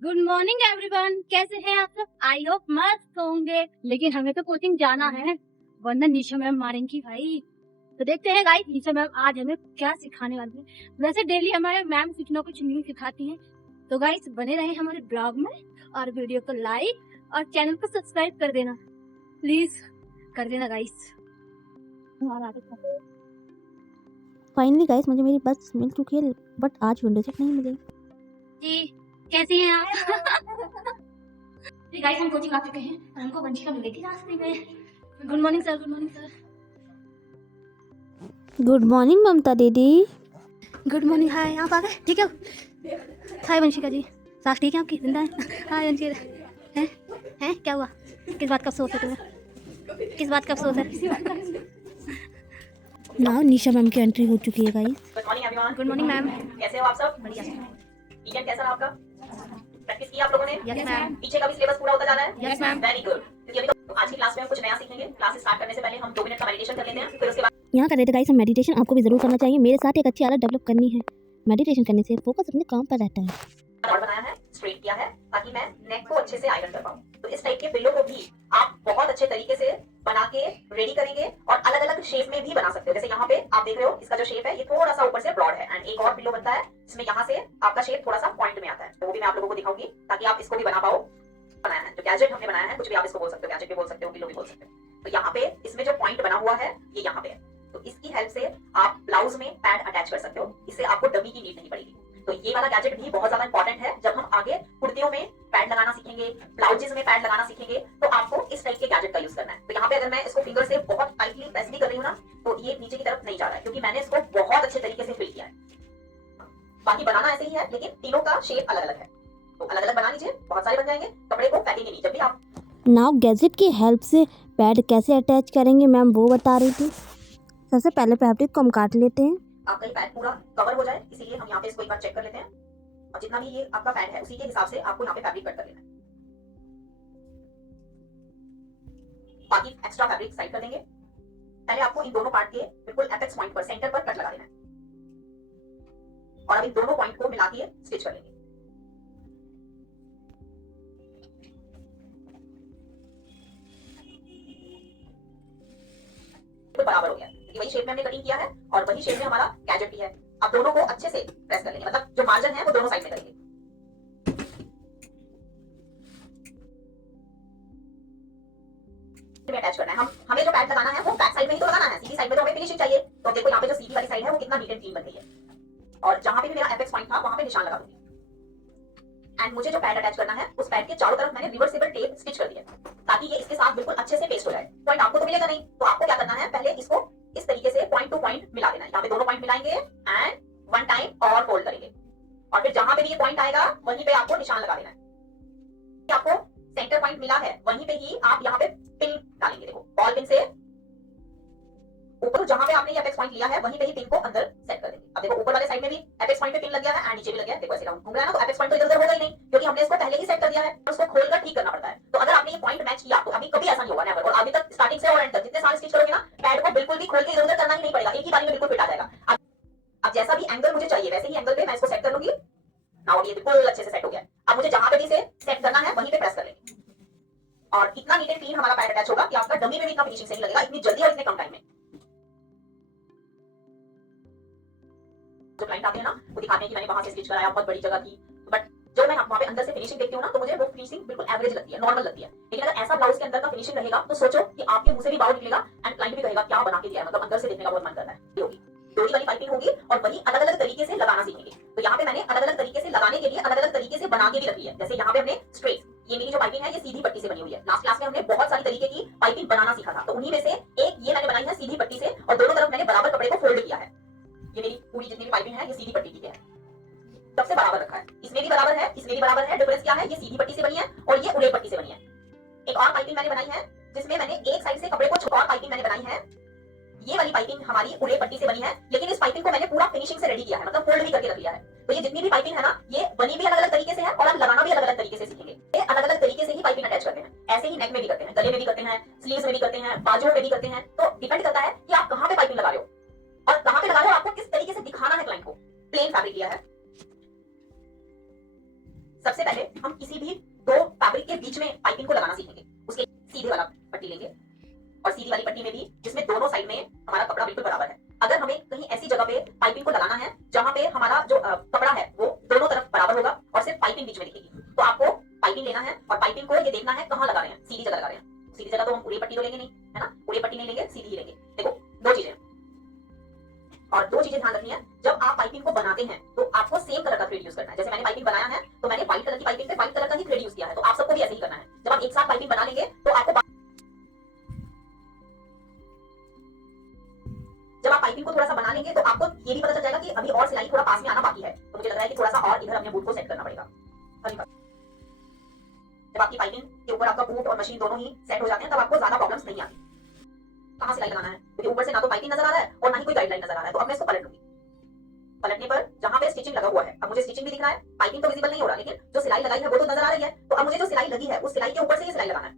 Good morning everyone, कैसे हैं आप सब? आई होप मस्त होंगे। लेकिन हमें तो कोचिंग जाना है, वरना निशा मैम मारेंगी भाई। तो देखते हैं गाइस, निशा मैम आज हमें क्या सिखाने वाली है। वैसे डेली हमारे मैम कुछ ना कुछ न्यू सिखाती हैं। तो गाइस बने रहे हमारे ब्लॉग में और वीडियो को लाइक और चैनल को सब्सक्राइब कर देना, प्लीज कर देना गाइस। फाइनली गाइस मुझे मेरी बस मिल चुकी है, बट आज विंडो सीट नहीं मिली। जी कैसे हैं आप? जी गाइस हम कोचिंग आ चुके हैं और हमको वंशिका मिलेगी रास्ते में। Good morning sir. Good morning sir. Good morning Mamta didi. Good morning. हाय, आप आ गए? ठीक है। हाय वंशिका जी, सास ठीक है आपकी? जिंदा है? हाय वंशिका। हैं क्या हुआ? किस बात का अफसोस है तुम्हें? किस बात का अफसोस है? नाउ निशा मैम की एंट्री हो चुकी है guys. Good morning everyone. Good morning ma'am. कैसे हो आप सब? बढ़िया। वीकेंड कैसा रहा आपका? प्रैक्टिस की आप लोगों ने? Yes ma'am. पीछे का भी सिलेबस पूरा होता जा रहा है? Yes ma'am. Very good. क्योंकि अभी तो आज की क्लास में हम कुछ नया सीखेंगे। क्लास स्टार्ट करने से पहले हम 2 मिनट का मेडिटेशन कर लेते हैं, फिर उसके बाद यहाँ कर रहे थे गाइस हम मेडिटेशन। आपको भी जरूर करना चाहिए, मेरे साथ एक अच्छी आदत डेवलप करनी है। मेडिटेशन करने से फोकस अपने काम पर रहता है। रॉड बनाया है, स्ट्रेट किया है ताकि मैं नेक को अच्छे से आयरन कर पाऊं। तो इस टाइप के पिल्लो को भी आप बहुत अच्छे तरीके से बना के रेडी करेंगे और अलग-अलग शेप में भी बना सकते हो। जैसे यहाँ पे आप देख रहे हो, इसका जो शेप है ये थोड़ा सा ऊपर से ब्रॉड है एंड एक और पिल्लो बनता है जिसमें यहाँ से आपका शेप थोड़ा सा पॉइंट में आता है। तो वो भी मैं आप लोगों को दिखाऊंगी ताकि आप इसको भी बना पाओ। बनाया है जो गैजेट हमने बनाया है, कुछ भी आप इसको बोल सकते हो, गैजेट भी बोल सकते हो, पिल्लो भी बोल सकते हो। तो यहाँ पे इसमें जो पॉइंट बना हुआ है ये यहाँ पे है। तो इसकी हेल्प से आप ब्लाउज में पैड अटैच कर सकते हो, इससे आपको डमी की नीड नहीं पड़ेगी। तो ये वाला गैजेट भी बहुत ज्यादा इंपॉर्टेंट है। जब हम आगे कुर्तियों में पैड लगाना सीखेंगे, ब्लाउजेस में पैड लगाना सीखेंगे, तो आपको इस टाइप के गैजेट का यूज करना है। तो यहाँ पे अगर मैं इसको फिंगर से बहुत टाइटली प्रेस भी कर रही हूँ ना, तो ये नीचे की तरफ नहीं जा रहा है क्योंकि मैंने इसको बहुत अच्छे तरीके से फिल किया है। बाकी बनाना ऐसे ही है, लेकिन तीनों का शेप अलग अलग है। तो अलग अलग बना लीजिए, बहुत सारे बन जाएंगे। कपड़े को फेंकेंगे नहीं जब भी आप। नाउ गैजेट की हेल्प से पैड कैसे अटैच करेंगे मैम वो बता रही थी। सबसे पहले फैब्रिक को हम काट लेते हैं। आपका ये पैड पूरा कवर हो जाए, इसीलिए हम यहाँ पे इसको एक बार चेक कर लेते हैं। और जितना भी ये आपका पैड है उसी के हिसाब से आपको यहाँ पे फैब्रिक कट कर लेना है। बाकी एक्स्ट्रा फैब्रिक साइड कर देंगे। पहले आपको इन दोनों पार्ट के बिल्कुल एपेक्स पॉइंट पर, सेंटर पर कट लगा देना है और अब इन दोनों पॉइंट को मिला के स्टिच कर लेंगे। तो बराबर हो गया क्योंकि वही शेप में हमने कटिंग किया है और वही शेप में हमारा गैजेट भी है। अब दोनों को अच्छे से प्रेस कर लेंगे, मतलब जो मार्जिन है वो दोनों साइड में करेंगे। अटैच करना है। हमें जो पैड लगाना है वो बैक साइड में ही तो लगाना है, सीधी साइड में तो हमें फिनिशिंग चाहिए। तो देखो यहाँ पे जो सीधी वाली साइड है वो कितना नीट एंड क्लीन बन गई है। और जहां पे भी मेरा एपेक्स पॉइंट था वहां पे निशान लगा दूंगी। एंड मुझे जो पैड अटैच करना है उस पैड के चारों तरफ मैंने रिवर्सिबल टेप स्टिच कर दिया है ताकि ये इसके साथ बिल्कुल अच्छे से पेस्ट हो जाए। पॉइंट आपको तो मिलेगा नहीं, तो आपको क्या करना है, पहले इसको इस तरीके से पॉइंट टू पॉइंट मिला देना है। यहाँ पे दोनों पॉइंट मिलाएंगे एंड वन टाइम और फोल्ड करेंगे और फिर जहां पे भी ये पॉइंट आएगा वहीं पे आपको निशान लगा देना है। आपको सेंटर पॉइंट मिला है वहीं पे ही आप यहाँ पे पिन डालेंगे। देखो बॉल पिन से ऊपर जहां पे आपने ये एपेक्स पॉइंट लिया है वहीं पे ही पिन को अंदर सेट कर देंगे। अब देखो ऊपर वाले साइड में भी एपेक्स पॉइंट पे पिन लग गया है एंड नीचे भी लग गया है। देखो ऐसे राउंड घूम रहा है ना, तो एपेक्स पॉइंट तो इधर होगा ही नहीं क्योंकि हमने इसको पहले ही सेट कर दिया है। उसको खोलकर ठीक करना पड़ता है। तो अगर आपने ये पॉइंट मैच किया तो अभी कभी ऐसा नहीं होगा नेवर। और अभी तक स्टार्टिंग से और एंड तक जितने साल स्टिच करोगे ना, पैड को बिल्कुल भी खोल के इधर-उधर करना ही नहीं पड़ेगा, एक ही बारी में बिल्कुल फिट आ जाएगा। अब जैसा भी एंगल मुझे चाहिए वैसे ही एंगल पे मैं इसको सेट कर लूंगी। नाउ ये बिल्कुल अच्छे से सेट हो गया है। अब मुझे जहां पे भी इसे सेट करना है वहीं पे प्रेस कर लेंगे और इतना नीट एंड क्लीन हमारा पैड अटैच होगा कि आपका डमी में भी इतना फिनिशिंग सही लगेगा, इतनी जल्दी और इतने कम टाइम में। जो क्लाइंट आते हैं ना वो दिखाते हैं कि मैंने वहां से स्टिच कराया, बहुत बड़ी जगह थी, बट जो मैं वहां पे अंदर से फिनिशिंग देखती हूँ ना, तो मुझे वो फिनिशिंग बिल्कुल एवरेज लगती है, नॉर्मल लगती है। लेकिन अगर ऐसा ब्लाउज के अंदर का फिनिशिंग रहेगा तो सोचो कि आपके मुंह से भी बाउल निकलेगा एंड क्लाइंट भी कहेगा क्या बना के दिया है, मतलब अंदर से देखने का बहुत मन करता है। ये होगी डोरी वाली पाइपिंग होगी और वही अलग अलग तरीके से लगाना सीखेंगे। तो यहाँ पे मैंने अलग अलग तरीके से लगाने के लिए अलग अलग तरीके से बना के भी रखी है। जैसे यहाँ पे हमने स्ट्रेट, ये मेरी जो पाइपिंग है ये सीधी पट्टी से बनी हुई है। लास्ट क्लास में हमने बहुत सारी तरीके की पाइपिंग बनाना सीखा था, तो उन्हीं में से एक ये मैंने बनाई है सीधी पट्टी से और दोनों तरफ मैंने बराबर कपड़े को फोल्ड किया है। ये मेरी पूरी जितनी भी पाइपिंग है ये सीधी पट्टी की है, सबसे बराबर रखा है। इसमें भी बराबर है, इसमें भी बराबर है। डिफरेंस क्या है, ये सीधी पट्टी से बनी है और ये उड़े पट्टी से बनी है। एक और पाइपिंग मैंने बनाई है जिसमें मैंने एक साइड से कपड़े को, और पाइपिंग मैंने बनाई है, ये वाली पाइपिंग हमारी उड़े पट्टी से बनी है, लेकिन इस पाइपिंग को मैंने पूरा फिनिशिंग से रेडी किया है, मतलब फोल्ड भी करके रख लिया है। तो ये जितनी भी पाइपिंग है ना, ये बनी भी अलग अलग तरीके से है और हम लगाना भी अलग अलग तरीके से सीखेंगे। ये अलग अलग तरीके से ही पाइपिंग अटैच करते हैं। ऐसे ही नेक में भी करते हैं, गले में भी करते हैं, स्लीव्स में भी करते हैं, बाजुओं में भी करते हैं। तो डिपेंड करता है कि आप कहां पे पाइपिंग लगा रहे हो और कहां पे लगा रहे हो, आपको किस तरीके से दिखाना है क्लाइंट को। प्लेन फैब्रिक लिया है, सबसे पहले हम किसी भी दो फैब्रिक के बीच में पाइपिंग को लगाना सीखेंगे। उसके सीधे वाला पट्टी लेंगे और सीधी वाली पट्टी में भी जिसमें दोनों साइड में हमारा कपड़ा बिल्कुल बराबर है। अगर हमें कहीं ऐसी जगह पे पाइपिंग को लगाना है जहां पे हमारा जो कपड़ा है वो दोनों तरफ बराबर होगा और सिर्फ पाइपिंग बीच में दिखेगी, तो आपको पाइपिंग लेना है और पाइपिंग को ये देखना है कहाँ लगा रहे हैं। सीधी जगह लगा रहे हैं, सीधी जगह तो हम पूरी पट्टी तो लेंगे नहीं, है ना, पूरी पट्टी नहीं लेंगे, सीधी ही लेंगे। देखो दो चीजें, और दो चीजें ध्यान रखनी है। जब आप पाइपिंग को बनाते हैं तो आपको सेम कलर का थ्रेड यूज करना है। जैसे मैंने पाइपिंग बनाया है तो मैंने व्हाइट कलर की पाइपिंग पे व्हाइट कलर का ही थ्रेड यूज किया है, तो आप सबको भी ऐसे ही करना है। जब आप एक साथ पाइपिंग बना लेंगे तो आपको जब आप पाइपिंग को थोड़ा सा बना लेंगे तो आपको ये भी पता चल जाएगा कि अभी और सिलाई थोड़ा पास में आना बाकी है, तो मुझे लग रहा है कि थोड़ा सा और इधर अपने बूट को सेट करना पड़ेगा। जब आपकी पाइपिंग के ऊपर आपका बूट और मशीन दोनों ही सेट हो जाते हैं तब आपको ज्यादा प्रॉब्लम्स नहीं आती। कहां सिलाई लगाना है, क्योंकि ऊपर से ना तो पाइपिंग नजर आ रहा है और ना ही कोई गाइडलाइन नजर आ रहा है। तो अब मैं इसको पलट लूंगी। पलटने पर जहां पे स्टिचिंग लगा हुआ है, अब मुझे स्टिचिंग भी दिख रहा है, पाइपिंग तो विजिबल नहीं हो रहा, लेकिन जो सिलाई लगाई है वो तो नजर आ रही है। तो अब मुझे जो सिलाई लगी है उस सिलाई के ऊपर से ये सिलाई लगाना है,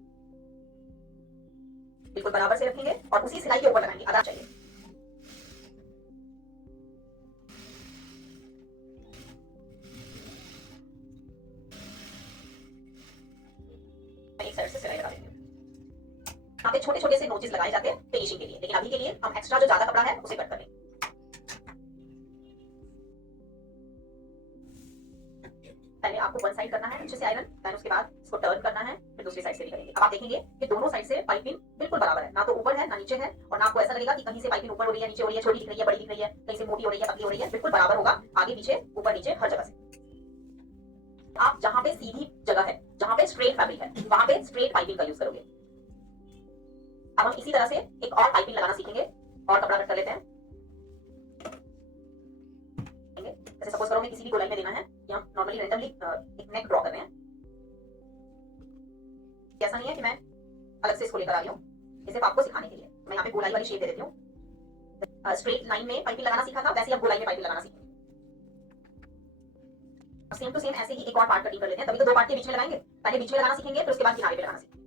बिल्कुल बराबर से रखेंगे और उसी सिलाई के ऊपर लगाएंगे। आधा चाहिए, मैं एक साइड से सिलाई लगा देंगे। यहाँ पे छोटे छोटे से नोचेस लगाए जाते हैं फिनिशिंग के लिए, लेकिन अभी के लिए हम एक्स्ट्रा जो ज्यादा कपड़ा है उसे कट कर लेंगे। पहले आपको वन साइड करना है अच्छे से आयरन, देन उसके बाद इसको टर्न करना है, फिर दूसरी साइड से भी करेंगे। अब आप देखेंगे कि दोनों साइड से पाइपिंग बिल्कुल बराबर है, ना तो ऊपर है ना नीचे है, और ना आपको ऐसा लगेगा कि कहीं से पाइपिंग ऊपर हो रही है, नीचे हो रही है, छोटी दिख रही है, बड़ी दिख रही है, कहीं से मोटी हो रही है, पतली हो रही है, बिल्कुल बराबर होगा, आगे पीछे ऊपर नीचे हर जगह से। आप जहां पे सीधी जगह है, जहां पे स्ट्रेट फैब्रिक है, वहां पे स्ट्रेट पाइपिंग का यूज करोगे। अब हम इसी तरह से एक और पाइपिंग लगाना सीखेंगे और कपड़ा कट कर लेते हैं। जैसे सपोज करो मैं किसी भी गोलाई में देना है, कि हम नॉर्मली रैंडमली एक नेक ड्रॉ कर रहे हैं। ऐसा नहीं है कि मैं अलग से इसको लेकर आ रही हूँ, ये सिर्फ आपको सिखाने के लिए। मैं यहाँ पे गोलाई वाली शेप दे देती हूँ। स्ट्रेट लाइन में पाइपिंग लगाना सीखा था, वैसे आप गोलाई में पाइपिंग लगाना सीखेंगे। सेम टू सेम ऐसे ही एक और पार्ट कटिंग कर लेते हैं। तभी तो दो पार्ट के बीच में लगाएंगे, पहले बीच में लगाना सीखेंगे, फिर उसके बाद किनारे पे लगाना सीखेंगे।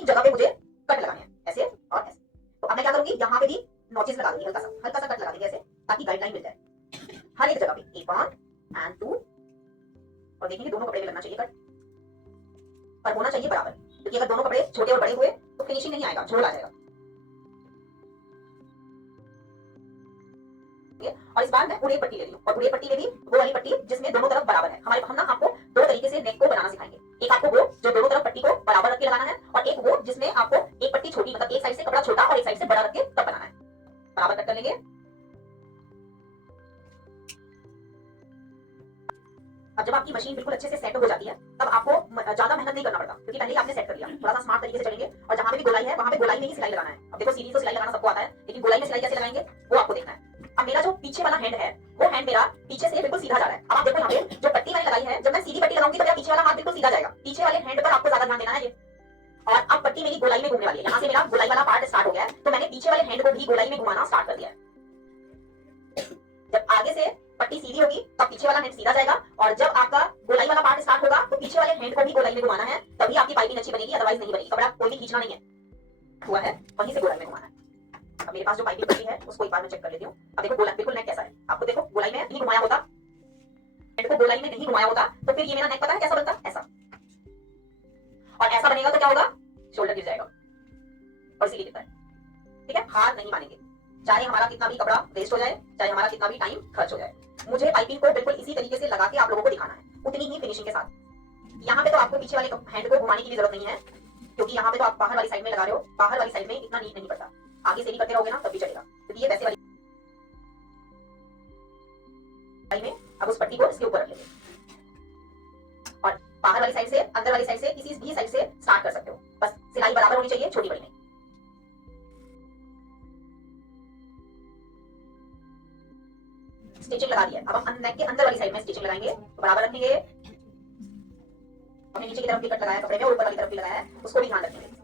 एक जगह पे मुझे कट लगाने हैं, ऐसे और ऐसे। तो अब मैं क्या करूंगी, यहाँ पे भी नॉचेस लगा दूंगी, हल्का सा कट लगा देंगे ऐसे, ताकि गाइडलाइन मिल जाए हर एक जगह पे। एक 1 एंड 2, और देखेंगे दोनों कपड़े में लगना चाहिए कट, पर होना चाहिए बराबर, क्योंकि अगर दोनों कपड़े छोटे और बड़े हुए तो फिनिशिंग नहीं आएगा, झोल आ जाएगा। और इस बार मैं उड़े पट्टी ले रही हूँ, और उड़े पट्टी में भी वो वाली पट्टी जिसमें दोनों तरफ बराबर है। हम ना आपको दो तरीके से नेक को बनाना सिखाएंगे। एक आपको वो जो दोनों तरफ पट्टी को बराबर रख के लगाना है, और एक वो जिसमें आपको एक पट्टी छोटी, मतलब एक साइड से कपड़ा छोटा और एक साइड से बड़ा रख के तब बनाना है। बराबर कट कर लेंगे। अब जब आपकी मशीन बिल्कुल अच्छे से सेट हो जाती है तब आपको ज्यादा मेहनत नहीं करना पड़ता, क्योंकि पहले ही आपने सेट कर लिया। थोड़ा सा स्मार्ट तरीके से चलेंगे, और जहां पे भी गोलाई है वहां पे गोलाई में ही सिलाई लगाना है। अब देखो सीधी तो सिलाई लगाना सबको आता है, लेकिन गोलाई में सिलाई कैसे लगाएंगे वो आपको देखना है। अब मेरा जो पीछे वाला हैंड है वो हैंड मेरा पीछे से बिल्कुल सीधा जा रहा है। अब आप देखो यहाँ पे जो पट्टी मैंने लगाई है, जब मैं सीधी पट्टी लगाऊंगी तो मेरा पीछे वाला हाथ बिल्कुल सीधा जाएगा। पीछे वाले हैंड पर आपको ज्यादा ध्यान देना है ये। और अब पट्टी मेरी गोलाई में घूमने वाली है, यहाँ से मेरा गोलाई वाला पार्ट स्टार्ट हो गया है, तो मैंने पीछे वाले हैंड को भी गोलाई में घुमाना स्टार्ट कर दिया है। जब आगे से पट्टी सीधी होगी तब पीछे वाला हैंड सीधा जाएगा, और जब आपका गोलाई वाला पार्ट स्टार्ट होगा तो पीछे वाले हैंड को भी गोलाई में घुमाना है, तभी आपकी पाइपिंग अच्छी बनेगी, अदरवाइज नहीं बनेगी। कपड़ा कोई भी खींचना नहीं है, हुआ है वहीं से गोलाई में घुमाना है। अब मेरे पास जो पाइपिंग बची है उसको एक बार मैं चेक कर लेती हूँ। अब देखो गोलाई बिल्कुल नेक कैसा है, आपको देखो गोलाई में नहीं घुमाया होता, हैंड को गोलाई में नहीं घुमाया होता तो फिर ये मेरा नेक पता है कैसा बनता, ऐसा। और ऐसा बनेगा तो क्या होगा, शोल्डर गिर जाएगा, और इसीलिए दिखता है। ठीक है, हार नहीं मानेंगे, चाहे हमारा कितना भी कपड़ा वेस्ट हो जाए, चाहे हमारा कितना भी टाइम खर्च हो जाए। मुझे पाइपिंग को बिल्कुल इसी तरीके से लगा के आप लोगों को दिखाना है, उतनी ही फिनिशिंग के साथ। यहाँ पे तो आपको पीछे वाले हैंड को घुमाने की भी जरूरत नहीं है, क्योंकि यहाँ पे तो आप बाहर वाली साइड में लगा रहे हो, बाहर वाली साइड में इतना नीट नहीं पड़ता। आगे से भी करते रहोगे ना तब भी चलेगा, क्योंकि ये वैसे वाली में अब उस पट्टी को इसके ऊपर रख लेंगे, और बाहर वाली साइड से अंदर वाली साइड से किसी भी साइड से स्टार्ट कर सकते हो। बस सिलाई बराबर होनी चाहिए, छोटी बड़ी नहीं। स्टिचिंग लगा दी है, अब हम नेक के अंदर वाली साइड में स्टिचिंग लगाएंगे, तो बराबर रखेंगे। हमने नीचे की तरफ भी कट लगाया कपड़े में, और ऊपर वाली तरफ भी लगाया है, उसको भी ध्यान रखेंगे।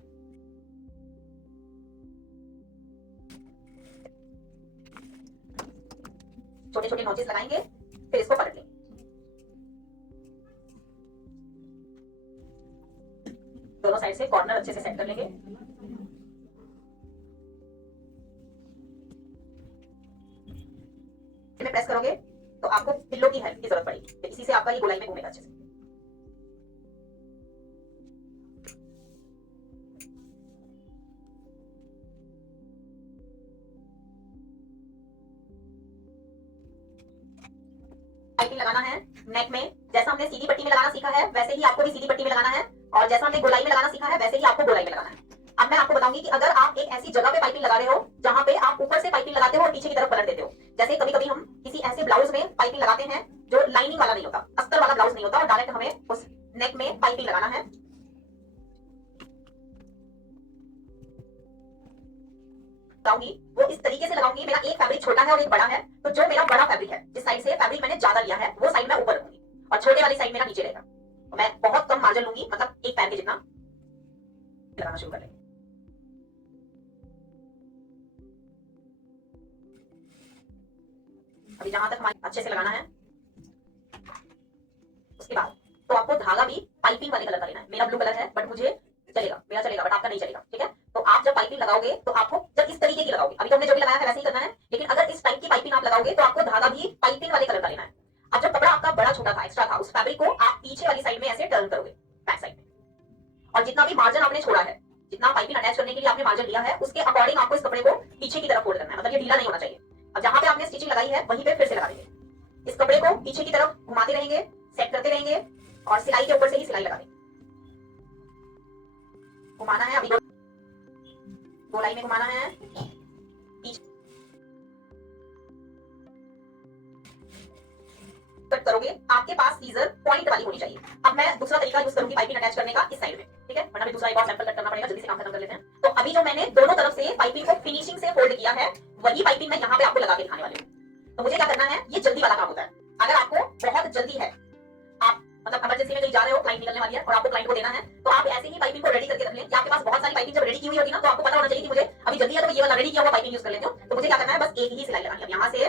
छोटे छोटे नोचेस लगाएंगे, फिर इसको पलट लेंगे। दोनों साइड से कॉर्नर अच्छे से सेट कर लेंगे। में प्रेस करोगे तो आपको पिल्लो की हेल्प की जरूरत पड़ेगी, तो इसी से आपका ये गोलाई में घूमेगा अच्छे से। पाइपिंग लगाना है नेक में, जैसा हमने सीधी पट्टी में लगाना सीखा है वैसे ही आपको भी सीधी पट्टी में लगाना है, और जैसा हमने गोलाई में लगाना सीखा है वैसे ही आपको गोलाई में लगाना है। अब मैं आपको बताऊंगी कि अगर आप एक ऐसी जगह पे पाइपिंग लगा रहे हो जहां पे आप ऊपर से पाइपिंग लगाते हो और पीछे की तरफ पलट देते हो, जैसे कभी कभी हम किसी ऐसे ब्लाउज में पाइपिंग लगाते हैं जो लाइनिंग वाला नहीं होता, अस्तर वाला ब्लाउज नहीं होता, और डायरेक्ट हमें उस नेक में पाइपिंग लगाना है। लगाऊंगी वो इस तरीके से लगाऊंगी, मेरा एक फैब्रिक छोटा है और एक बड़ा है, तो जो मेरा बड़ा फैब्रिक है, जिस साइड से फैब्रिक मैंने ज्यादा लिया है वो साइड मैं ऊपर रखूंगी और छोटे वाली साइड मेरा नीचे रहेगा। तो मैं बहुत कम मार्जिन लूंगी, मतलब एक पैर के जितना लगाना शुरू कर लेंगे। अभी जहां तक हमारे अच्छे से लगाना है, उसके बाद तो आपको धागा भी पाइपिंग वाले कलर का लेना है। मेरा ब्लू कलर है बट मुझे चलेगा, मेरा चलेगा बट आपका नहीं चलेगा, ठीक है। तो आप जब पाइपिंग लगाओगे तो आपको जब इस तरीके की लगाओगे, अभी तो हमने जो भी लगाया है वैसे ही करना है, लेकिन अगर इस टाइप की पाइपिंग आप लगाओगे तो आपको धागा भी पाइपिंग वाले कलर का लेना है। अब जब कपड़ा आपका बड़ा छोटा था, एक्स्ट्रा था, उस फैब्रिक को आप पीछे वाली साइड में ऐसे टर्न करोगे, बैक साइड में, और जितना भी मार्जिन आपने छोड़ा है, जितना पाइपिंग अटैच करने के लिए आपने मार्जिन लिया है, उसके अकॉर्डिंग आपको इस कपड़े को पीछे की तरफ फोल्ड करना है, मतलब ये ढीला नहीं होना चाहिए। अब जहां पे आपने स्टिचिंग लगाई है वहीं पे फिर से लगा देंगे, इस कपड़े को पीछे की तरफ घुमाते रहेंगे, सेट करते रहेंगे, और सिलाई के ऊपर से ही सिलाई लगा देंगे। घुमाना है, अभी गोलाई में घुमाना है, कट करोगे, आपके पास सीजर पॉइंट वाली होनी चाहिए। अब मैं दूसरा तरीका यूज करूंगी पाइपिंग अटैच करने का इस साइड में, ठीक है, वरना भी दूसरा एक और सैंपल कट करना पड़ेगा, जल्दी से काम खत्म कर लेते हैं। तो अभी जो मैंने दोनों तरफ से पाइपिंग को फिनिशिंग से फोल्ड किया है, वही पाइपिंग मैं यहाँ पे आपको लगा के दिखाने वाली हूँ। तो मुझे क्या करना है, ये जल्दी वाला काम होता है। अगर आपको बहुत जल्दी है, आप मतलब इमरजेंसी में कहीं जा रहे हो, क्लाइंट निकलने वाली है और आपको क्लाइंट को देना है, तो आप ऐसे ही पाइपिंग को रेडी करके रख लें, या आपके पास बहुत सारी पाइपिंग जब रेडी की हुई होगी ना, तो आपको पता होना चाहिए कि मुझे अभी जल्दी है तो ये वाला रेडी किया हुआ पाइपिंग यूज कर लेती हूँ। तो मुझे क्या करना है, बस एक ही सिलाई लगानी है यहाँ से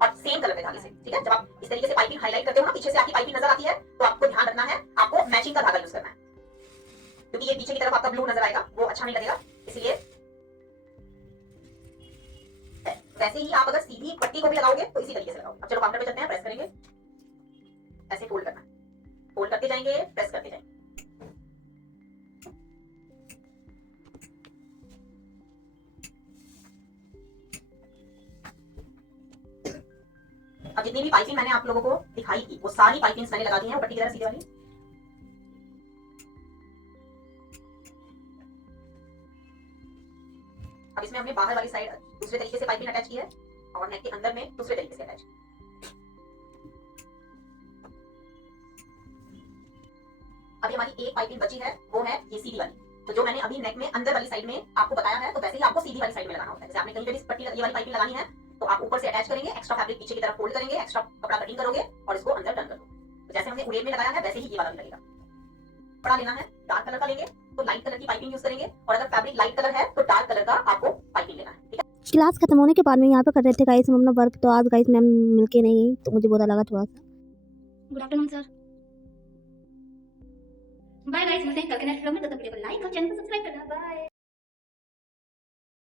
और सेम कलर के धागे से, ठीक है। जब आप इस तरीके से पाइपिंग हाईलाइट करते हो ना, पीछे से आपकी पाइपिंग नजर आती है, तो आपको ध्यान रखना है, आपको मैचिंग का धागा यूज करना है, क्योंकि ये पीछे की तरफ आपका ब्लू नजर आएगा, वो अच्छा नहीं लगेगा, इसलिए वैसे ही आप अगर सीधी पट्टी को भी लगाओगे तो इसी तरीके से लगाओगे। अब चलो काउंटर पे चलते हैं, प्रेस करेंगे, ऐसे फोल्ड करना है, फोल्ड करते जाएंगे, प्रेस करते जाएंगे। अब जितनी भी पाइपिंग मैंने आप लोगों को दिखाई थी, वो सारी पाइपिंग मैंने लगा दी है पट्टी की तरह सीधी वाली। अब इसमें हमने बाहर वाली साइड दूसरे तरीके से पाइपिंग अटैच की है और नेक के अंदर में दूसरे तरीके से अटैच। अभी हमारी एक पाइपिंग बची है, वो है ये सीधी वाली। तो जो मैंने अभी नेक में अंदर वाली साइड में आपको बताया है, तो वैसे ही आपको सीधी वाली साइड में लगाना होता है। जैसे आपने कहीं पे भी पट्टी ये वाली पाइपिंग लगानी है, तो आप ऊपर से अटैच करेंगे, एक्स्ट्रा फैब्रिक पीछे की तरफ फोल्ड करेंगे, एक्स्ट्रा कपड़ा कटिंग करोगे और इसको अंदर टर्न कर दो। तो जैसे हमने उड़ेल में लगाया है वैसे ही ये वाला भी लगेगा। कपड़ा लेना है, डार्क कलर का लेंगे तो लाइट कलर की पाइपिंग यूज करेंगे, और अगर फैब्रिक लाइट कलर है तो डार्क कलर का आपको पाइपिंग लेना है, ठीक है। क्लास खत्म होने के बाद में यहाँ पे कर रहे थे गाइस हम अपना वर्क, तो आज गाइस मैम मिलके नहीं गई, तो मुझे बुरा लगा थोड़ा सा। Good afternoon sir. Bye guys, मिलते हैं कल के नेक्स्ट वीडियो में। तब तक वीडियो को लाइक और चैनल को सब्सक्राइब करना। बाय।